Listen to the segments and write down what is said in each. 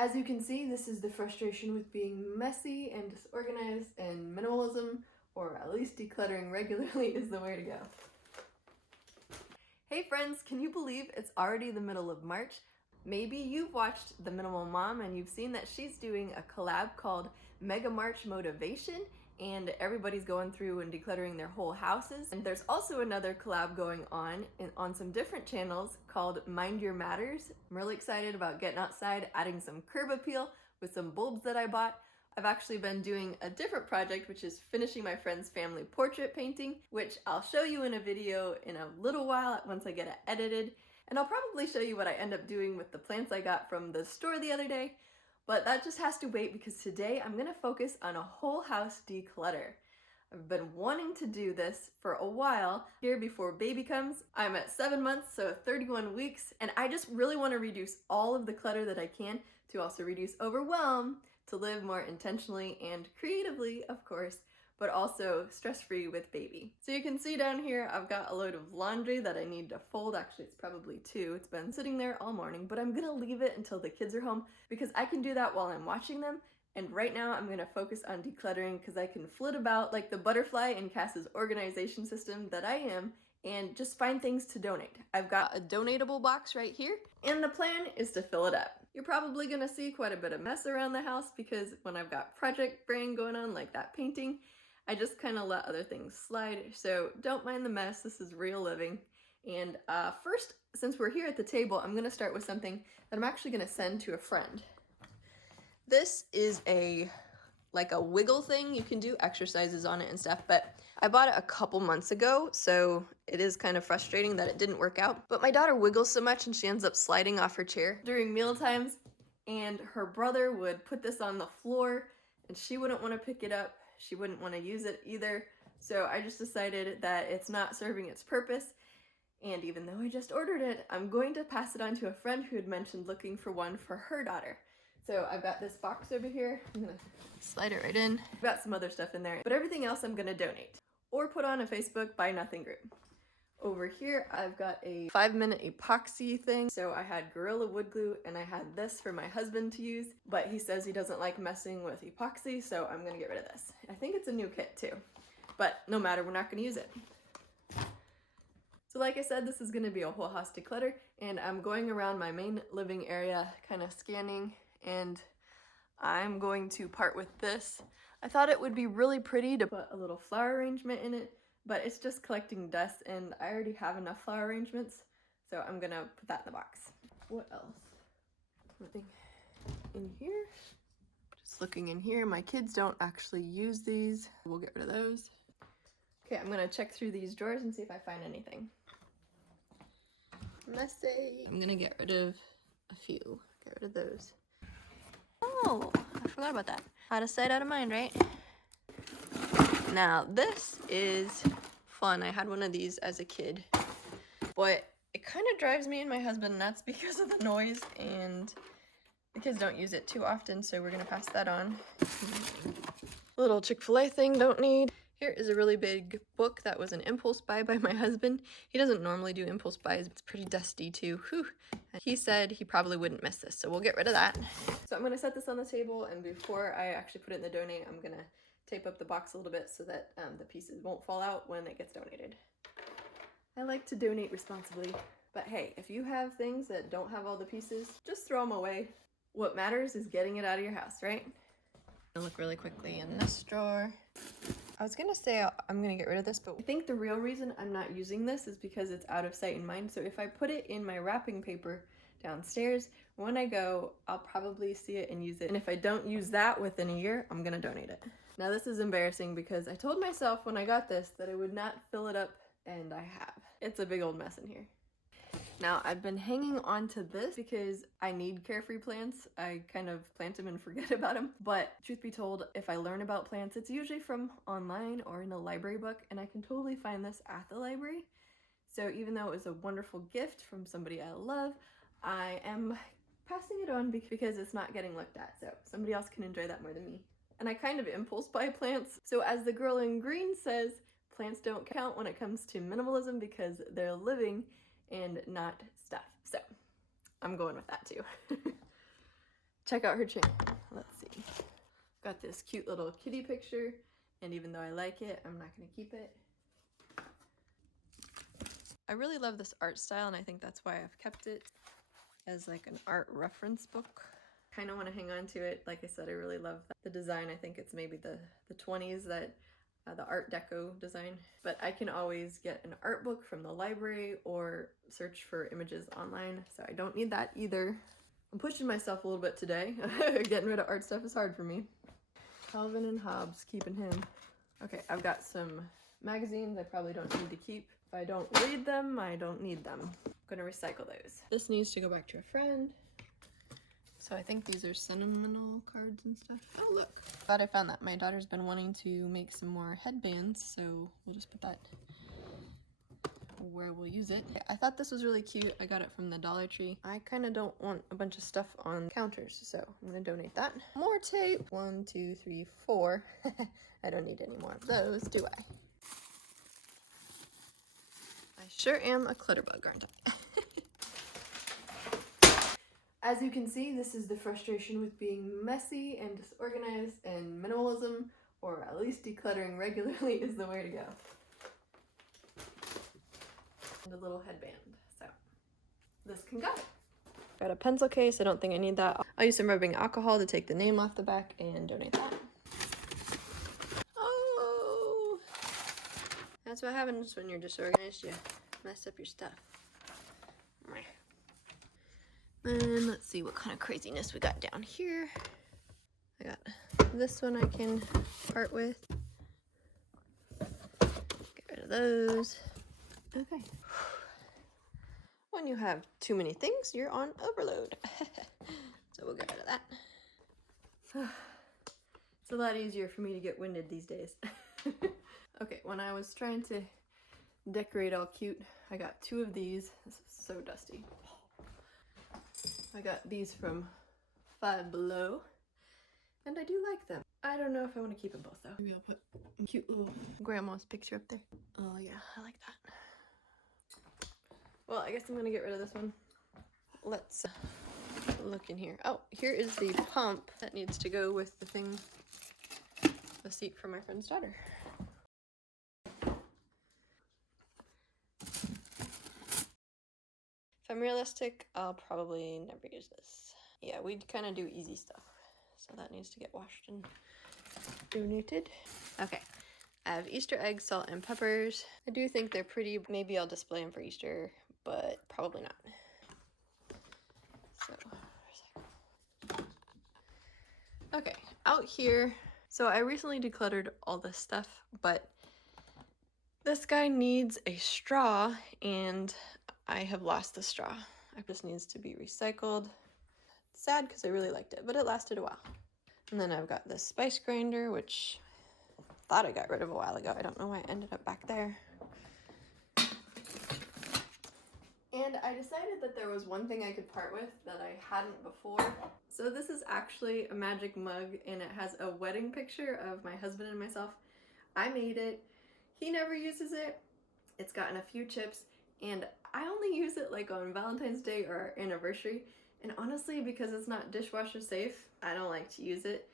As you can see, this is the frustration with being messy and disorganized, and minimalism, or at least decluttering regularly, is the way to go. Hey friends, can you believe it's already the middle of March? Maybe you've watched The Minimal Mom and you've seen that she's doing a collab called Mega March Motivation, and everybody's going through and decluttering their whole houses. And there's also another collab going on some different channels called Mind Your Matters. I'm really excited about getting outside, adding some curb appeal with some bulbs that I bought. I've actually been doing a different project, which is finishing my friend's family portrait painting, which I'll show you in a video in a little while once I get it edited. And I'll probably show you what I end up doing with the plants I got from the store the other day. But that just has to wait because today I'm gonna focus on a whole house declutter. I've been wanting to do this for a while here before baby comes. I'm at 7 months, so 31 weeks, and I just really want to reduce all of the clutter that I can to also reduce overwhelm, to live more intentionally and creatively, of course, but also stress-free with baby. So you can see down here, I've got a load of laundry that I need to fold. Actually, it's probably 2. It's been sitting there all morning, but I'm gonna leave it until the kids are home because I can do that while I'm watching them. And right now I'm gonna focus on decluttering because I can flit about like the butterfly in Cass's organization system that I am and just find things to donate. I've got a donatable box right here, and the plan is to fill it up. You're probably gonna see quite a bit of mess around the house because when I've got project brain going on like that painting, I just kind of let other things slide. So don't mind the mess, this is real living. And first, since we're here at the table, I'm gonna start with something that I'm actually gonna send to a friend. This is like a wiggle thing. You can do exercises on it and stuff, but I bought it a couple months ago, so it is kind of frustrating that it didn't work out. But my daughter wiggles so much and she ends up sliding off her chair during meal times, and her brother would put this on the floor and she wouldn't want to pick it up. She wouldn't want to use it either. So I just decided that it's not serving its purpose. And even though I just ordered it, I'm going to pass it on to a friend who had mentioned looking for one for her daughter. So I've got this box over here. I'm gonna slide it right in. I've got some other stuff in there, but everything else I'm gonna donate or put on a Facebook Buy Nothing group. Over here, I've got a 5-minute epoxy thing. So I had Gorilla Wood Glue and I had this for my husband to use, but he says he doesn't like messing with epoxy, so I'm gonna get rid of this. I think it's a new kit too, but no matter, we're not gonna use it. So like I said, this is gonna be a whole house declutter, and I'm going around my main living area, kind of scanning, and I'm going to part with this. I thought it would be really pretty to put a little flower arrangement in it, but it's just collecting dust and I already have enough flower arrangements, so I'm gonna put that in the box. What else? Nothing in here. Just looking in here, my kids don't actually use these. We'll get rid of those. Okay, I'm gonna check through these drawers and see if I find anything messy. I'm gonna get rid of a few. Get rid of those. Oh, I forgot about that. Out of sight, out of mind, right? Now, this is fun. I had one of these as a kid, but it kind of drives me and my husband nuts because of the noise, and the kids don't use it too often, so we're gonna pass that on. Little Chick-fil-A thing, don't need. Here is a really big book that was an impulse buy by my husband. He doesn't normally do impulse buys. It's pretty dusty too. Whew. He said he probably wouldn't miss this, so we'll get rid of that. So I'm gonna set this on the table, and before I actually put it in the donate, I'm gonna tape up the box a little bit so that the pieces won't fall out when it gets donated. I like to donate responsibly, but hey, if you have things that don't have all the pieces, just throw them away. What matters is getting it out of your house, right? I'll look really quickly in this drawer. I was gonna say I'm gonna get rid of this, but I think the real reason I'm not using this is because it's out of sight and mind. So if I put it in my wrapping paper downstairs, when I go, I'll probably see it and use it. And if I don't use that within a year, I'm gonna donate it. Now this is embarrassing because I told myself when I got this that I would not fill it up, and I have. It's a big old mess in here. Now, I've been hanging on to this because I need carefree plants. I kind of plant them and forget about them. But truth be told, if I learn about plants, it's usually from online or in a library book, and I can totally find this at the library. So even though it was a wonderful gift from somebody I love, I am passing it on because it's not getting looked at. So somebody else can enjoy that more than me. And I kind of impulse buy plants. So as the girl in green says, plants don't count when it comes to minimalism because they're living and not stuff. So I'm going with that too. check out her channel. Let's see. Got this cute little kitty picture, and even though I like it, I'm not gonna keep it. I really love this art style, and I think that's why I've kept it as like an art reference book. Kind of want to hang on to it. Like I said, I really love the design. I think it's maybe the 20s, that the Art Deco design. But I can always get an art book from the library or search for images online, so I don't need that either. I'm pushing myself a little bit today. Getting rid of art stuff is hard for me. Calvin and Hobbes, keeping him. Okay, I've got some magazines I probably don't need to keep. If I don't read them, I don't need them. I'm gonna recycle those. This needs to go back to a friend. So I think these are sentimental cards and stuff. Oh, look. Glad I found that. My daughter's been wanting to make some more headbands, so we'll just put that where we'll use it. I thought this was really cute. I got it from the Dollar Tree. I kind of don't want a bunch of stuff on counters, so I'm gonna donate that. More tape. 1, 2, 3, 4. I don't need any more of those, do I? I sure am a clutter bug, aren't I? As you can see, this is the frustration with being messy and disorganized, and minimalism, or at least decluttering regularly, is the way to go. And a little headband, so this can go. Got a pencil case. I don't think I need that. I'll use some rubbing alcohol to take the name off the back and donate that. Oh, that's what happens when you're disorganized. You mess up your stuff. And let's see what kind of craziness we got down here. I got this one I can part with. Get rid of those. Okay. When you have too many things, you're on overload. So we'll get rid of that. It's a lot easier for me to get winded these days. Okay, when I was trying to decorate all cute, I got 2 of these. This is so dusty. I got these from Five Below, and I do like them. I don't know if I want to keep them both though. Maybe I'll put a cute little grandma's picture up there. Oh yeah, I like that. Well, I guess I'm gonna get rid of this one. Let's look in here. Oh, here is the pump that needs to go with the thing, the seat for my friend's daughter. If I'm realistic, I'll probably never use this. Yeah, we kind of do easy stuff, so that needs to get washed and donated. Okay, I have Easter eggs, salt, and peppers. I do think they're pretty. Maybe I'll display them for Easter, but probably not. So, okay, out here. So I recently decluttered all this stuff, but this guy needs a straw, and I have lost the straw. It just needs to be recycled. It's sad because I really liked it, but it lasted a while. And then I've got this spice grinder, which I thought I got rid of a while ago. I don't know why it ended up back there. And I decided that there was one thing I could part with that I hadn't before. So this is actually a magic mug, and it has a wedding picture of my husband and myself. I made it. He never uses it. It's gotten a few chips, and I only use it like on Valentine's Day or our anniversary. And honestly, because it's not dishwasher safe, I don't like to use it.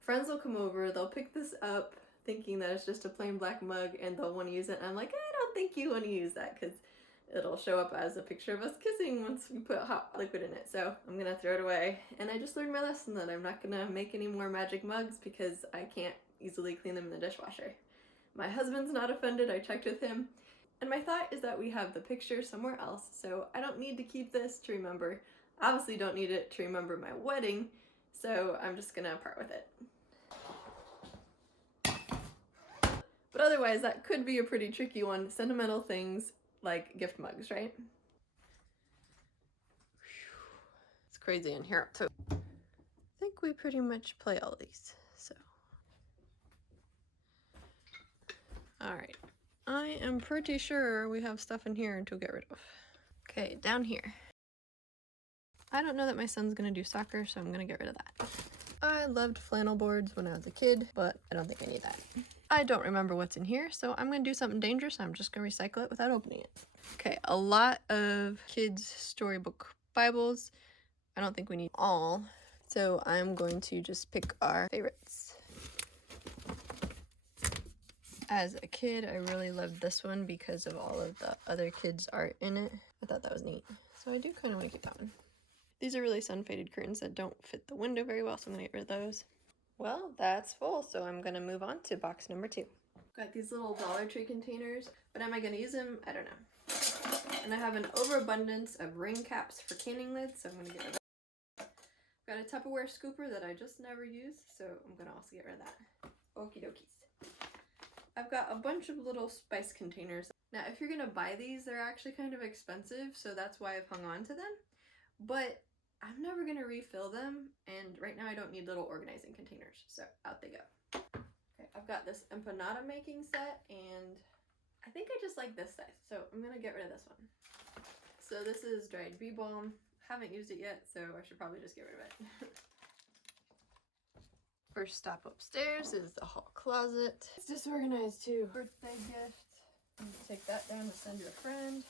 Friends will come over, they'll pick this up thinking that it's just a plain black mug, and they'll want to use it. And I'm like, I don't think you want to use that, because it'll show up as a picture of us kissing once we put hot liquid in it. So I'm gonna throw it away. And I just learned my lesson that I'm not gonna make any more magic mugs because I can't easily clean them in the dishwasher. My husband's not offended, I checked with him. And my thought is that we have the picture somewhere else, so I don't need to keep this to remember. Obviously don't need it to remember my wedding, so I'm just gonna part with it. But otherwise, that could be a pretty tricky one. Sentimental things like gift mugs, right? It's crazy in here too. I think we pretty much play all these, so. All right. I am pretty sure we have stuff in here to get rid of. Okay, down here. I don't know that my son's gonna do soccer, so I'm gonna get rid of that. I loved flannel boards when I was a kid, but I don't think I need that. I don't remember what's in here, so I'm gonna do something dangerous. I'm just gonna recycle it without opening it. Okay, a lot of kids' storybook Bibles. I don't think we need all. So I'm going to just pick our favorites. As a kid, I really loved this one because of all of the other kids' art in it. I thought that was neat. So I do kind of want to keep that one. These are really sun-faded curtains that don't fit the window very well, so I'm going to get rid of those. Well, that's full, so I'm going to move on to box number 2. Got these little Dollar Tree containers, but am I going to use them? I don't know. And I have an overabundance of ring caps for canning lids, so I'm going to get rid of that. Got a Tupperware scooper that I just never use, so I'm going to also get rid of that. Okie dokies. I've got a bunch of little spice containers. Now, if you're gonna buy these, they're actually kind of expensive, so that's why I've hung on to them. But I'm never gonna refill them, and right now I don't need little organizing containers, so out they go. Okay, I've got this empanada making set, and I think I just like this size, so I'm gonna get rid of this one. So this is dried bee balm. Haven't used it yet, so I should probably just get rid of it. First stop upstairs is the hall closet. It's disorganized too. Birthday gift. Take that down to send your friend.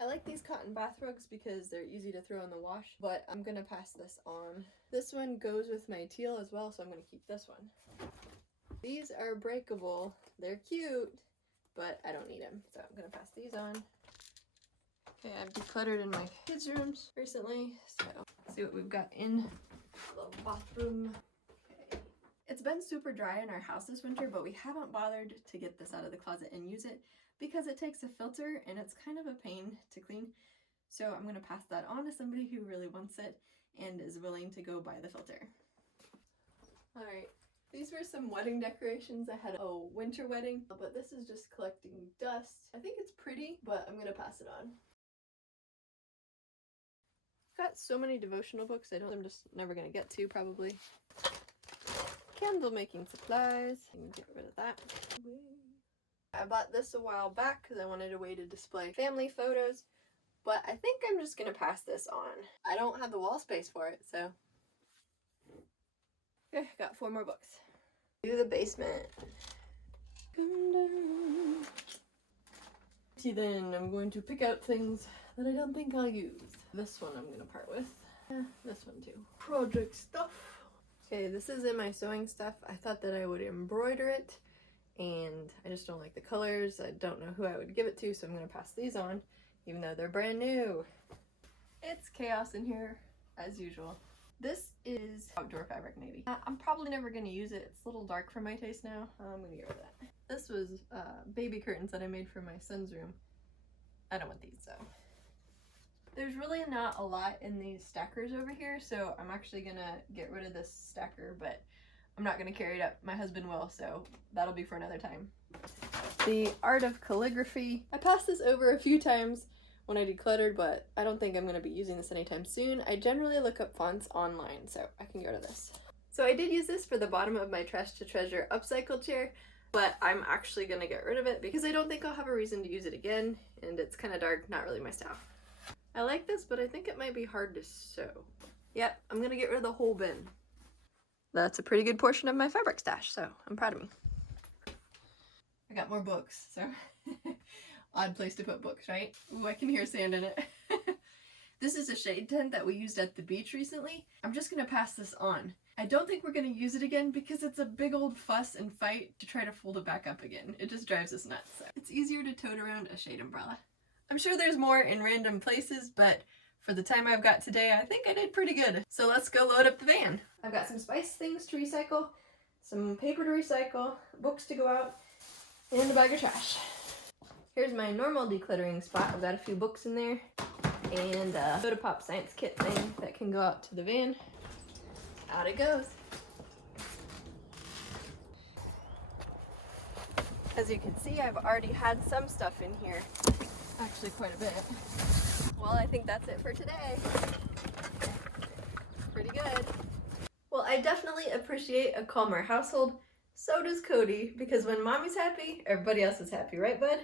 I like these cotton bath rugs because they're easy to throw in the wash, but I'm gonna pass this on. This one goes with my teal as well, so I'm gonna keep this one. These are breakable. They're cute, but I don't need them, so I'm gonna pass these on. Okay, I've decluttered in my kids' rooms recently, so let's see what we've got in the bathroom. Okay. It's been super dry in our house this winter, but we haven't bothered to get this out of the closet and use it because it takes a filter and it's kind of a pain to clean. So I'm going to pass that on to somebody who really wants it and is willing to go buy the filter. Alright, these were some wedding decorations. I had a winter wedding, but this is just collecting dust. I think it's pretty, but I'm going to pass it on. Got so many devotional books I'm just never gonna get to probably. Candle making supplies. I can get rid of that. I bought this a while back because I wanted a way to display family photos, but I think I'm just gonna pass this on. I don't have the wall space for it, so. Okay, got 4 more books. To the basement. See, then I'm going to pick out things that I don't think I'll use. This one I'm gonna part with. This one too. Project stuff. Okay, this is in my sewing stuff. I thought that I would embroider it, and I just don't like the colors. I don't know who I would give it to, so I'm gonna pass these on, even though they're brand new. It's chaos in here, as usual. This is outdoor fabric navy. I'm probably never gonna use it. It's a little dark for my taste now. I'm gonna get rid of that. This was baby curtains that I made for my son's room. I don't want these, so. There's really not a lot in these stackers over here, so I'm actually gonna get rid of this stacker, but I'm not gonna carry it up. My husband will, so that'll be for another time. The Art of Calligraphy. I passed this over a few times when I decluttered, but I don't think I'm gonna be using this anytime soon. I generally look up fonts online, so I can get rid of this. So I did use this for the bottom of my Trash to Treasure upcycle chair, but I'm actually gonna get rid of it because I don't think I'll have a reason to use it again, and it's kind of dark, not really my style. I like this, but I think it might be hard to sew. Yep, I'm gonna get rid of the whole bin. That's a pretty good portion of my fabric stash, so I'm proud of me. I got more books, so odd place to put books, right? Ooh, I can hear sand in it. This is a shade tent that we used at the beach recently. I'm just gonna pass this on. I don't think we're gonna use it again because it's a big old fuss and fight to try to fold it back up again. It just drives us nuts. So it's easier to tote around a shade umbrella. I'm sure there's more in random places, but for the time I've got today, I think I did pretty good. So let's go load up the van. I've got some spice things to recycle, some paper to recycle, books to go out, and a bag of trash. Here's my normal decluttering spot. I've got a few books in there, and a soda pop science kit thing that can go out to the van. Out it goes. As you can see, I've already had some stuff in here. Actually quite a bit. Well, I think that's it for today. Pretty good. Well, I definitely appreciate a calmer household. So does Cody, because when mommy's happy, everybody else is happy, right, bud?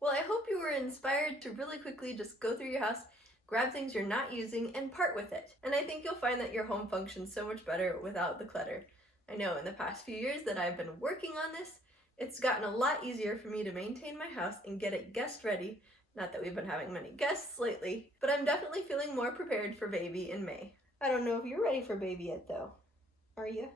Well, I hope you were inspired to really quickly just go through your house, grab things you're not using, and part with it. And I think you'll find that your home functions so much better without the clutter. I know in the past few years that I've been working on this, it's gotten a lot easier for me to maintain my house and get it guest ready Not that we've been having many guests lately, but I'm definitely feeling more prepared for baby in May. I don't know if you're ready for baby yet though. Are you?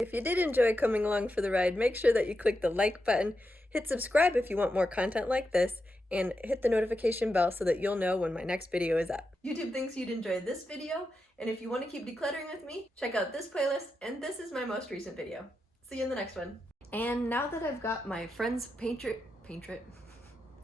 If you did enjoy coming along for the ride, make sure that you click the like button, hit subscribe if you want more content like this, and hit the notification bell so that you'll know when my next video is up. YouTube thinks you'd enjoy this video, and if you want to keep decluttering with me, check out this playlist, and this is my most recent video. See you in the next one. And now that I've got my friend's paint